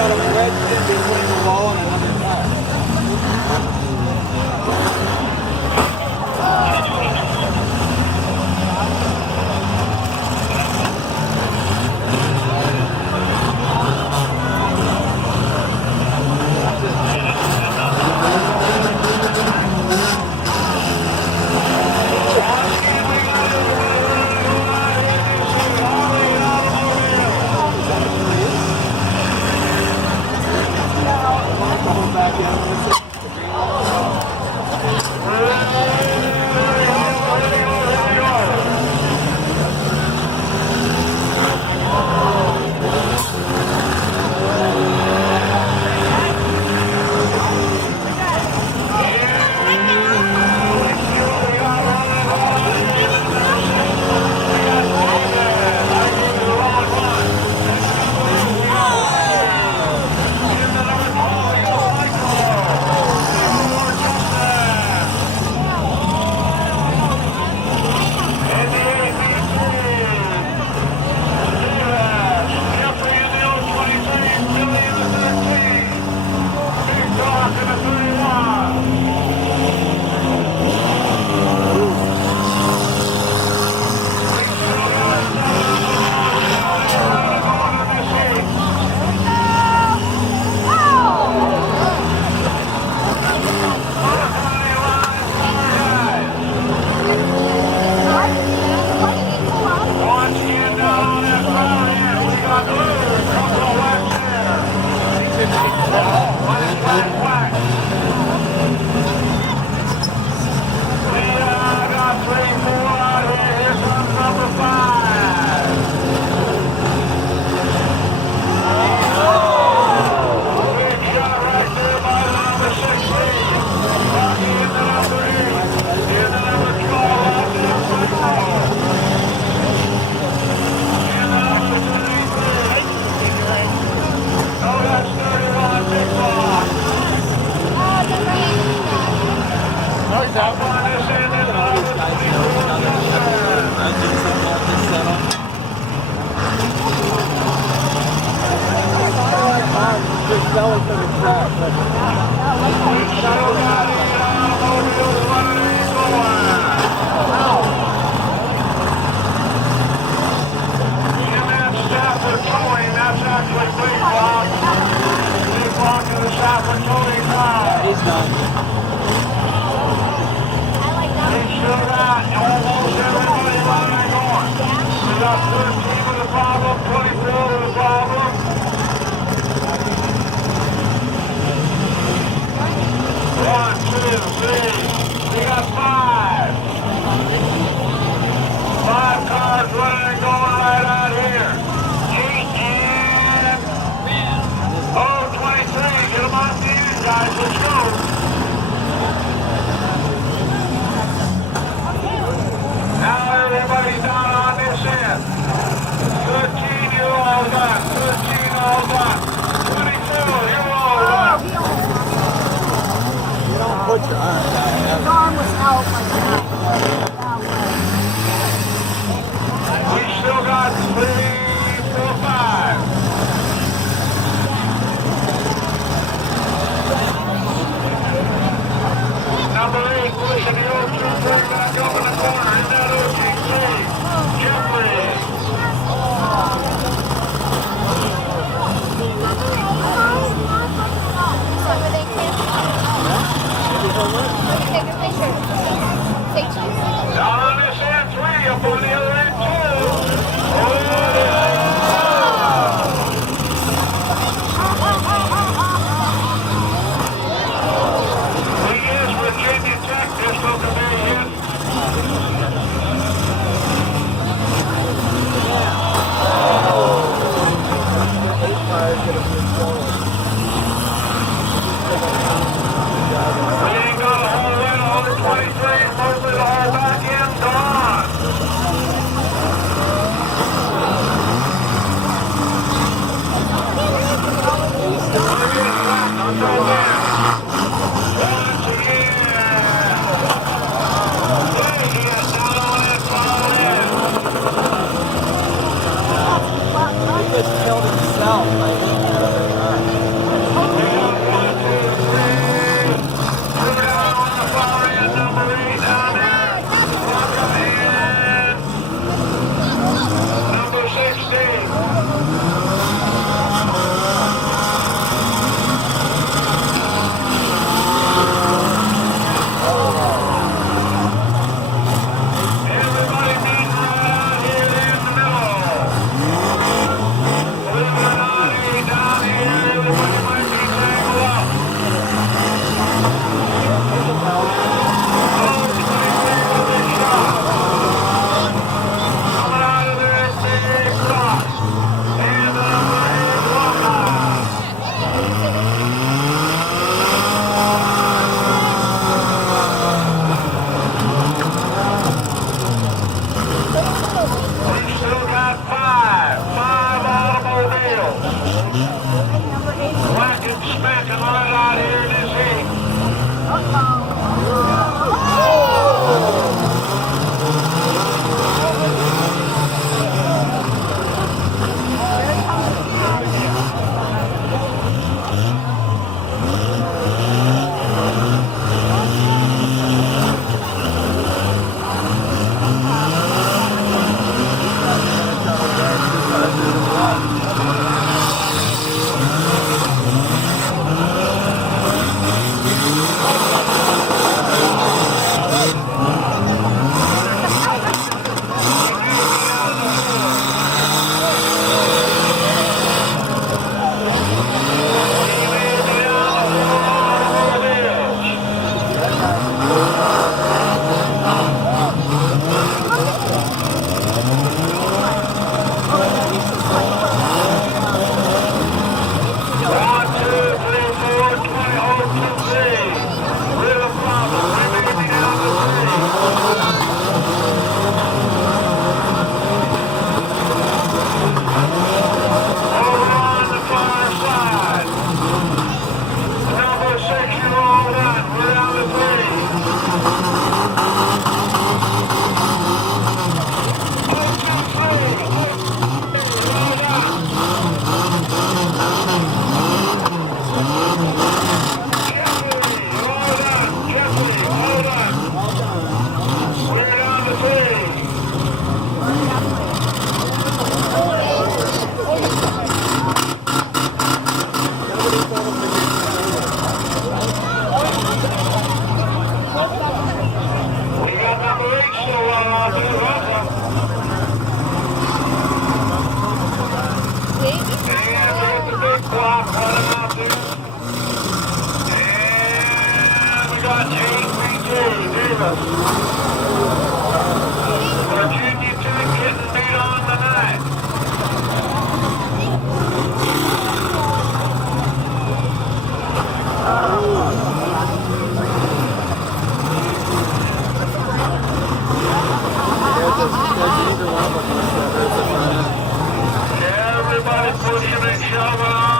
got them wedged in between the wall and another track. He's done. Five cars running and going right out here. 23, get them off the end, guys. Let's go. Now everybody's down on this end. 13, you're all done. 13, all done. 22, you're all done. You don't put your arm down. His arm was out like that. We still got 3, 4, 5. Number 8, pushing the old two train back up in the corner. In that OGC, Jeffrey. Down on this end, 3, up on the other end, 2. Virginia Tech, this will come in here. We ain't got a whole lot on the 23, mostly the whole back end gone. He just killed himself. smacking right out here in this heat. Virginia Tech getting beat on tonight. Everybody pushing and shoving on.